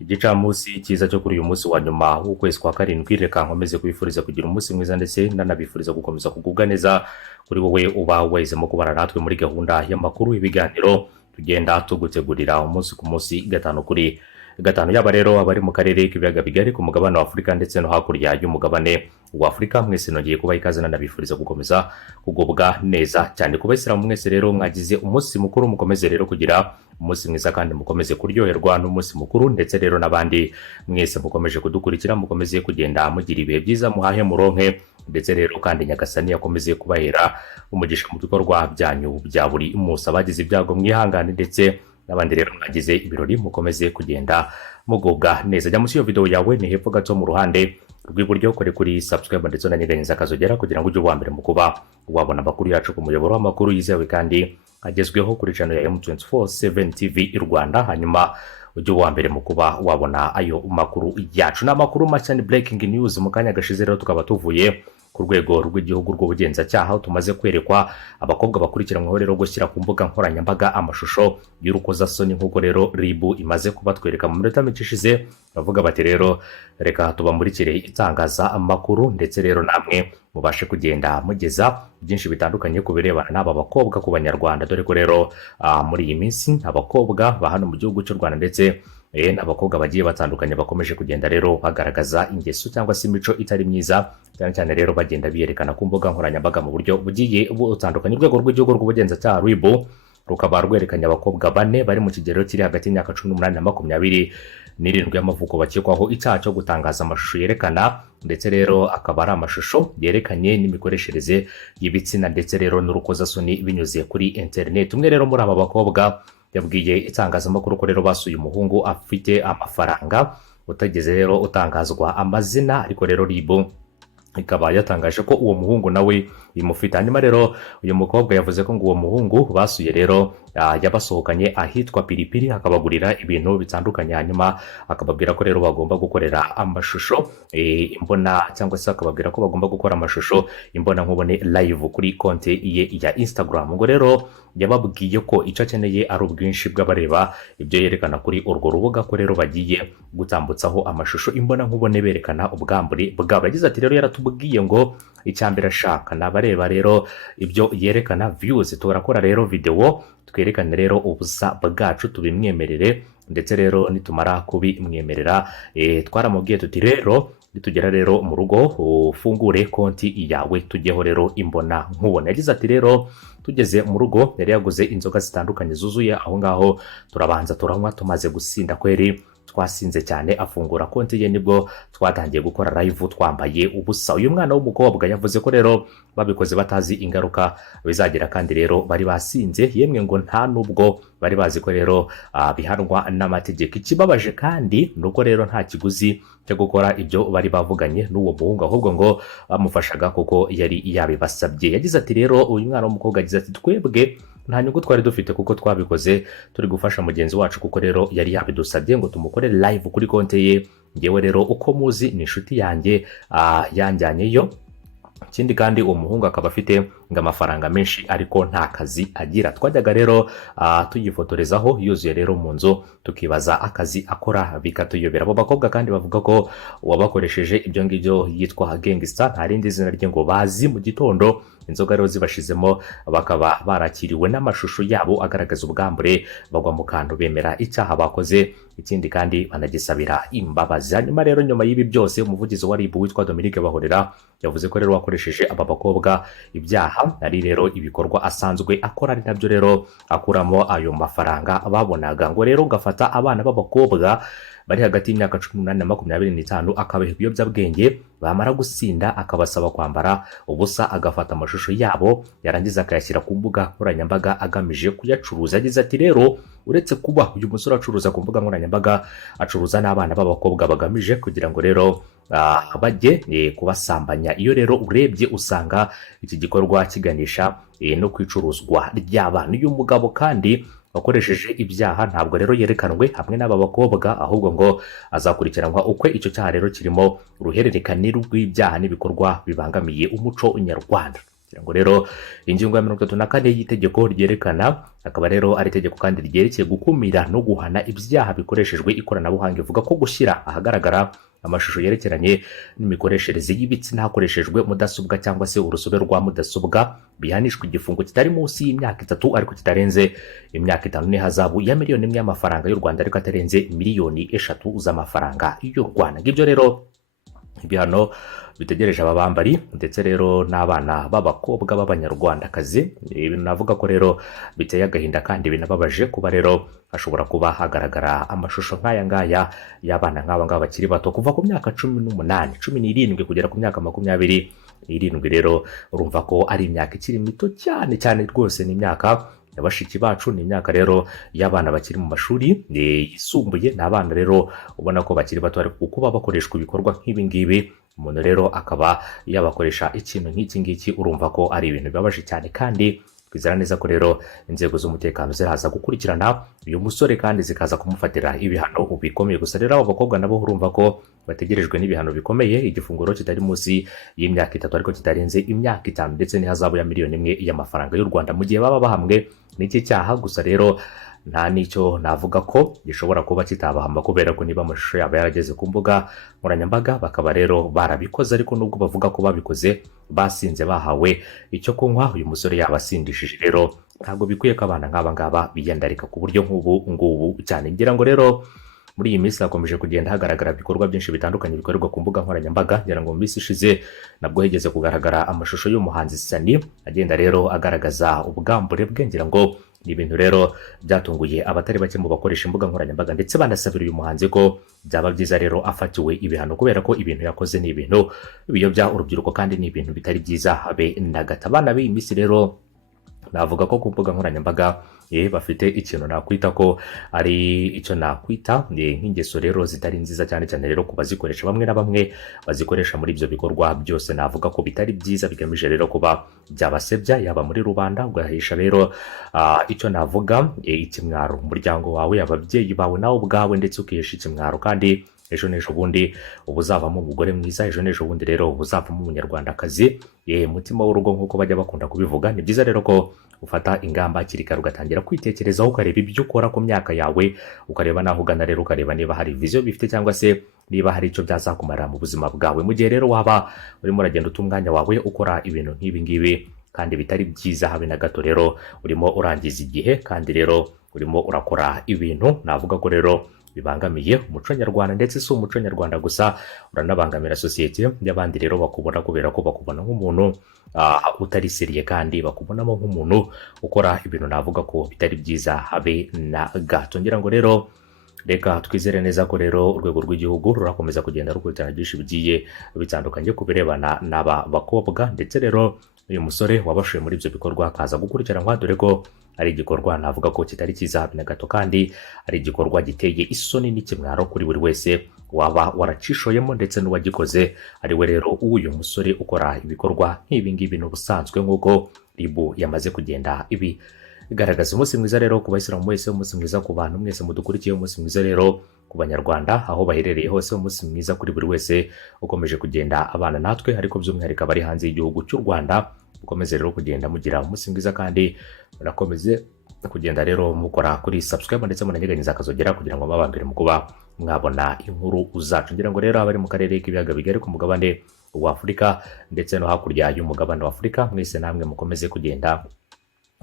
Igicamunsi cyiza cyo kuri uyu munsi wa nyuma w'ukwezi kwa karindwi, reka nkomeze kwifuriza kugira umunsi mwiza ndetse nanabifuriza gukomeza kugubwa neza kuri wowe uba wahisemo kubara natwe muri gahunda y'amakuru y'ibiganiro tugenda tugutegurira umunsi ku munsi gatanu kuri gatanu, yaba rero abari mu karere k'ibiyaga bigari ku mugabane wa Afurika ndetse no hakurya y'umugabane wa Afurika, mwese nongeye kuba ikaze nanabifuriza gukomeza kugubwa neza cyane. Ku bayisilamu mwese rero mwagize umunsi mukuru, mukomeze rero kugira umunsi mwiza kandi mukomeze kuryoherwa n'umunsi mukuru, ndetse rero n'abandi mwese mukomeje kudukurikira mukomeze kugenda mugira ibihe byiza, muhahe muronke, ndetse rero kandi Nyagasani yakomeze kubahera umugisha mu bikorwa byanyu bya buri munsi. Abagize ibyago mwihangane, ndetse n'abandi rero mwagize ibirori mukomeze kugenda mugubwa neza. Jya munsi yo video yawe ni hepfo gato mu ruhande rw'iburyo, kore kuri subscribe ndetse unanyeganyeza akazogera kugira ngo ujye uwa mbere mu kuba wabona amakuru yacu ku muyoboro w'amakuru yizewe kandi agezweho kuri channel ya M247 TV Rwanda, hanyuma ujye uwa mbere mu kuba wabona ayo makuru yacu. N'amakuru mashya, breaking news mu kanya gashize rero tukaba tuvuye ku rwego rw'igihugu rw'ubugenzacyaha, tumaze kwerekwa abakobwa bakurikiranweho rero gushyira ku mbuga nkoranyambaga amashusho y'urukozasoni, nk'uko rero ribu imaze kubatwereka mu minota mike ishize. bavuga bati rero reka tubamurikire itangaza amakuru, ndetse rero namwe mubashe kugenda mugeza byinshi bitandukanye ku birebana n'aba bakobwa ku banyarwanda, dore ko rero muri iyi minsi abakobwa ba hano mu gihugu cy'u Rwanda ndetse n'abakobwa bagiye batandukanye bakomeje kugenda rero bagaragaza ingeso cyangwa se imico itari myiza, cyane cyane rero bagenda biyerekana ku mbuga nkoranyambaga mu buryo bugiye butandukanye. Urwego rw'igihugu rw'ubugenzacyaha ribu rukaba rwerekanye abakobwa bane bari mu kigero kiri hagati y'imyaka 18 na 27 y'amavuko bakekwaho icyaha cyo gutangaza amashusho yerekana, ndetse rero akaba ari amashusho yerekanye n'imikoreshereze y'ibitsina ndetse rero n'urukozasoni binyuze kuri internet. Umwe rero muri aba bakobwa yabwiye itangazamakuru ko rero basuye umuhungu afite amafaranga utageze rero utangazwa amazina, ariko rero ribu ikaba yatangaje ko uwo muhungu nawe imufite. Hanyuma rero uyu mukobwa yavuze ko ngo uwo muhungu basuye rero yabasohokanye ahitwa Pilipili, akabagurira ibintu bitandukanye, hanyuma akababwira ko rero bagomba gukorera amashusho imbona, cyangwa se akababwira ko bagomba gukora amashusho imbona nkubone live kuri konti ye ya Instagram. Ngo rero yababwiye ko icyo akeneye ari ubwinshi bw'abareba ibyo yerekana kuri urwo rubuga, ko rero bagiye gutambutsaho amashusho imbona nkubone berekana ubwambure bwabo. Yagize ati rero yaratubwiye ngo icyambere ashaka nabareba rero ibyo yerekana views, turakora rero video twerekane rero ubusa bwacu tubimwemerere, ndetse rero nitumara kubimwemerera twaramubwiye tuti rero nitugera rero mu rugo ufungure konti yawe tujyeho rero imbona nkubone. Yagize ati rero tugeze mu rugo yari yaguze inzoga zitandukanye zuzuye aho ngaho, turabanza turanywa, tumaze gusinda kweri twasinze cyane, afungura konti ye nibwo twatangiye gukora live twambaye ubusa. Uyu mwana w'umukobwa yavuze ko rero babikoze batazi ingaruka bizagira, kandi rero bari basinze, yemwe ngo nta nubwo bari bazi ko rero bihanwa n'amategeko. Ikibabaje kandi nuko rero nta kiguzi cyo gukora ibyo bari bavuganye n'uwo muhungu, ahubwo ngo bamufashaga kuko yari yabibasabye. Yagize ati rero uyu mwana w'umukobwa yagize ati twebwe nta nyungu twari dufite kuko twabikoze turi gufasha mugenzi wacu, kuko rero yari yabidusabye ngo tumukore live kuri konti ye. Ngewe rero uko muzi ni inshuti yanjye yanjyanyeyo, ikindi kandi uwo muhungu akaba afite ngo amafaranga menshi ariko nta kazi agira. Twajyaga rero tuyifotorezaho yuzuye rero mu nzu, tukibaza akazi akora bikatuyobera. Abo bakobwa kandi bavuga ko uwabakoresheje ibyo ngibyo yitwa gangster, nta rindi zina rye ngo bazi. Mu gitondo inzoga rero zibashizemo, bakaba barakiriwe n'amashusho yabo agaragaza ubwambure, bagwa mu kantu bemera icyaha bakoze, ikindi kandi banagisabira imbabazi. Hanyuma rero nyuma y'ibi byose umuvugizi wa ribu witwa Dominique Bahorera yavuze ko rero wakoresheje aba bakobwa ibyaha ari rero ibikorwa asanzwe akora, ari nabyo rero akuramo ayo mafaranga babonaga. Ngo rero ugafata abana b'abakobwa bari hagati y'imyaka 18 na 25 akabaha ibiyobyabwenge, bamara gusinda akabasaba kwambara ubusa, agafata amashusho yabo yarangiza akayashyira ku mbuga nkoranyambaga agamije kuyacuruza. Yagize ati rero uretse kuba uyu musore acuruza ku mbuga nkoranyambaga, acuruza n'abana b'abakobwa bagamije kugira ngo rero bajye kubasambanya. Iyo rero urebye usanga iki gikorwa kiganisha no kwicuruzwa ry'abana. Uyu mugabo kandi wakoresheje ibyaha ntabwo rero yerekanwe hamwe n'aba bakobwa, ahubwo ngo azakurikiranwa uko icyo cyaha rero kirimo uruhererekane rw'ibyaha n'ibikorwa bibangamiye umuco nyarwanda. kugira ngo rero ingingo ya 34 y'itegeko ryerekana akaba rero ari itegeko kandi ryerekeye gukumira no guhana ibyaha bikoreshejwe ikoranabuhanga ivuga ko gushyira ahagaragara amashusho yerekeranye n'imikoreshereze y'ibitsina hakoreshejwe mudasobwa cyangwa se urusobe rwa mudasobwa bihanishwa igifungo kitari munsi y'imyaka 3 ariko kitarenze imyaka 5 n'ihazabu ya miliyoni 1 y'amafaranga y'u Rwanda ariko atarenze miliyoni 3 z'amafaranga y'u Rwanda. Ngibyo rero ibihano bitegereje ababambari ndetse rero n'abana b'abakobwa b'abanyarwandakazi. Ibintu navuga ko rero biteye agahinda kandi binababaje kuba rero hashobora kuba hagaragara amashusho nk'aya ngaya y'abana nk'aba ngaba bakiri bato kuva ku myaka 18, 17 kugera ku myaka 27. Rero urumva ko ari imyaka ikiri mito cyane cyane rwose, ni imyaka bashiki bacu, ni imyaka rero y'abana bakiri mu mashuri yisumbuye. Ni abana rero ubona ko bakiri bato ariko kuba bakoreshwa ibikorwa nk'ibi ngibi, umuntu rero akaba yabakoresha ikintu nk'iki ngiki, urumva ko ari ibintu bibabaje cyane kandi twizera neza ko rero inzego z'umutekano ziraza gukurikirana uyu musore kandi zikaza kumufatira ibihano bikomeye. Gusa rero abo bakobwa nabo urumva ko bategerejwe n'ibihano bikomeye, igifunguro kitari munsi y'imyaka 3 ariko kitarenze imyaka 5 ndetse n'ihazabu ya miliyoni 1 y'amafaranga y'u Rwanda mu gihe baba bahamwe n'iki cyaha. Gusa rero nta nicyo navuga ko gishobora kuba kitabahamba kubera ko niba amashusho yabo yarageze ku mbuga nkoranyambaga bakaba rero barabikoze, ariko nubwo bavuga ko babikoze basinze bahawe icyo kunywa, uyu musore yabasindishije. Rero ntabwo bikwiye ko abana nk'aba ngaba biyandarika ku buryo nk'ubu ngubu cyane. Ngira ngo rero muri iyi minsi hakomeje kugenda hagaragara ibikorwa byinshi bitandukanye bikorerwa ku mbuga nkoranyambaga. Ngira ngo mu minsi ishize nabwo higeze kugaragara amashusho y'umuhanzi Cyane agenda rero agaragaza ubwambure bwe. Ngira ngo ni ibintu rero byatunguye abatari bake mu bakoresha imbuga nkoranyambaga ndetse banasabira uyu muhanzi ko byaba byiza rero afatiwe ibihano kubera ko ibintu yakoze ni ibintu biyobya urubyiruko kandi ni ibintu bitari byiza habe na gato. Abana b'iyi minsi rero navuga ko ku mbuga nkoranyambaga bafite ikintu nakwita ko ari icyo nakwita nk'ingeso rero zitari nziza cyane cyane rero ku bazikoresha. Bamwe na bamwe bazikoresha muri ibyo bikorwa byose navuga ko bitari byiza, bigamije rero kuba byabasebya yaba muri rubanda, ugahisha rero icyo navuga ikimwaro umuryango wawe, ababyeyi bawe, nawe ubwawe, ndetse ukihesha ikimwaro kandi ejo n'ejo bundi uba uzavamo umugore mwiza, ejo n'ejo bundi rero uba uzavamo umunyarwandakazi mutima w'urugo nk'uko bajya bakunda kubivuga. Ni byiza rero ko ufata ingamba hakiri kare ugatangira kwitekerezaho, ukareba ibyo ukora ku myaka yawe, ukareba naho ugana rero, ukareba niba hari vision bifite cyangwa se niba hari icyo byazakumarira mu buzima bwawe. Mu gihe rero waba urimo uragenda uta umwanya wawe ukora ibintu nk'ibi ngibi kandi bitari byiza habe na gato, rero urimo urangiza igihe kandi rero urimo urakora ibintu navuga ko rero bibangamiye umuco nyarwanda, ndetse si umuco nyarwanda gusa, uranabangamira sosiyete y'abandi. Rero bakubona kubera ko bakubona nk'umuntu utari seriye kandi bakubonamo nk'umuntu ukora ibintu navuga ko bitari byiza habe na gato. Ngira ngo rero reka twizere neza ko rero urwego rw'igihugu rurakomeza kugenda rukurikirana byinshi bigiye bitandukanye ku birebana n'aba bakobwa, ndetse rero uyu musore wabashuye muri ibyo bikorwa akaza gukurikiranwa, dore ko ari igikorwa navuga ko kitari cyiza habe na gato kandi ari igikorwa giteye isoni n'ikimwaro kuri buri wese waba waracishoyemo ndetse n'uwagikoze ari we rero uyu musore ukora ibikorwa nk'ibi ngibi n'ubusanzwe nk'uko ribu yamaze kugenda ibi igaragaza. Umunsi mwiza rero ku bayisilamu mwese, umunsi mwiza ku bantu mwese mudukurikiye, umunsi mwiza rero ku banyarwanda aho baherereye hose, umunsi mwiza kuri buri wese ukomeje kugenda abana natwe, ariko by'umwihariko abari hanze y'igihugu cy'u Rwanda ukomeze rero kugenda mugira umunsi mwiza kandi murakomeze kugenda rero mukora kuri subscribe ndetse munanyeganyeza akazogera kugira ngo mubambere mu kuba mwabona inkuru zacu. Ngira ngo rero abari mu karere k'ibiyaga bigari ku mugabane wa Afurika ndetse no hakurya y'umugabane wa Afurika, mwese namwe mukomeze kugenda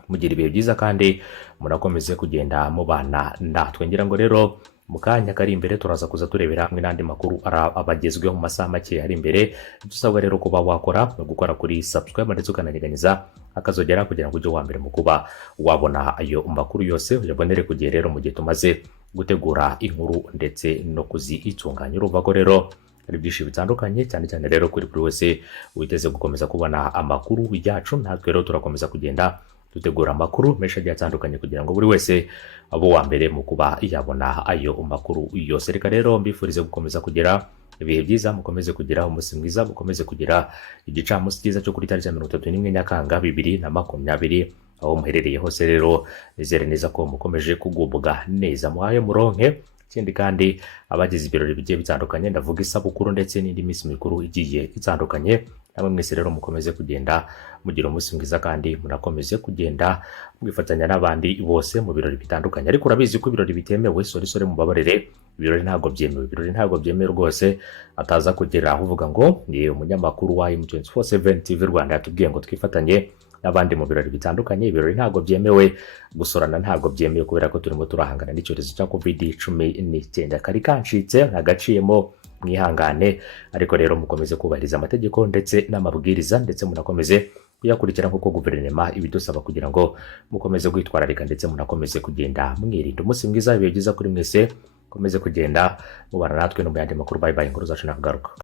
mugira ibihe byiza kandi murakomeze kugenda mubana natwe. Ngira ngo rero mu kanya kari imbere turaza kuza turebera hamwe n'andi makuru abagezweho mu masaha make ari imbere. Dusabwa rero kuba wakora no gukora kuri subscribe ndetse ukananyeganyeza akazogera kugira ngo ujye wa mbere mu kuba wabona ayo makuru yose uyabonere ku gihe rero mu gihe tumaze gutegura inkuru ndetse no kuzitunganya. Urumva ko rero hari byinshi bitandukanye cyane cyane rero kuri buri wese witeze gukomeza kubona amakuru yacu. Natwe rero turakomeza kugenda dutegura amakuru menshi agiye atandukanye kugira ngo buri wese abo wa mbere mu kuba yabona ayo makuru yose. Reka rero mbifurize gukomeza kugira ibihe byiza, mukomeze kugira umunsi mwiza, mukomeze kugira igicamunsi cyiza cyo kuri tariki ya 31 Nyakanga 2020 aho muherereye hose. Rero nizere neza ko mukomeje kugubwa neza, muhaye muronke. Ikindi kandi abagize ibirori bigiye bitandukanye, ndavuga isabukuru ndetse n'indi minsi mikuru igiye itandukanye, namwe mwese rero mukomeze kugenda mugira umunsi mwiza kandi munakomeze kugenda mwifatanya n'abandi bose mu birori bitandukanye. Ariko urabizi ko ibirori bitemewe, sore mubabarire, ibirori ntago byemewe rwose. Ataza kugera aho uvuga ngo ni umunyamakuru wa M24/7 TV Rwanda yatubwiye ngo twifatanye n'abandi mu birori bitandukanye. Ibirori ntago byemewe, gusorana ntago byemewe kubera ko turimo turahangana n'icyorezo cya COVID-19. Kari kancitse ntagaciyemo, mwihangane. Ariko rero mukomeze kubahiriza amategeko ndetse n'amabwiriza, ndetse munakomeze kuyakurikira nk'uko guverinoma ibidusaba kugira ngo mukomeze kwitwararika ndetse munakomeze kugenda mwirinda. Umunsi mwiza, ibihe byiza kuri mwese, mukomeze kugenda mubana natwe no mu yandi makuru. Bye bye, inkuru zacu nagaruka.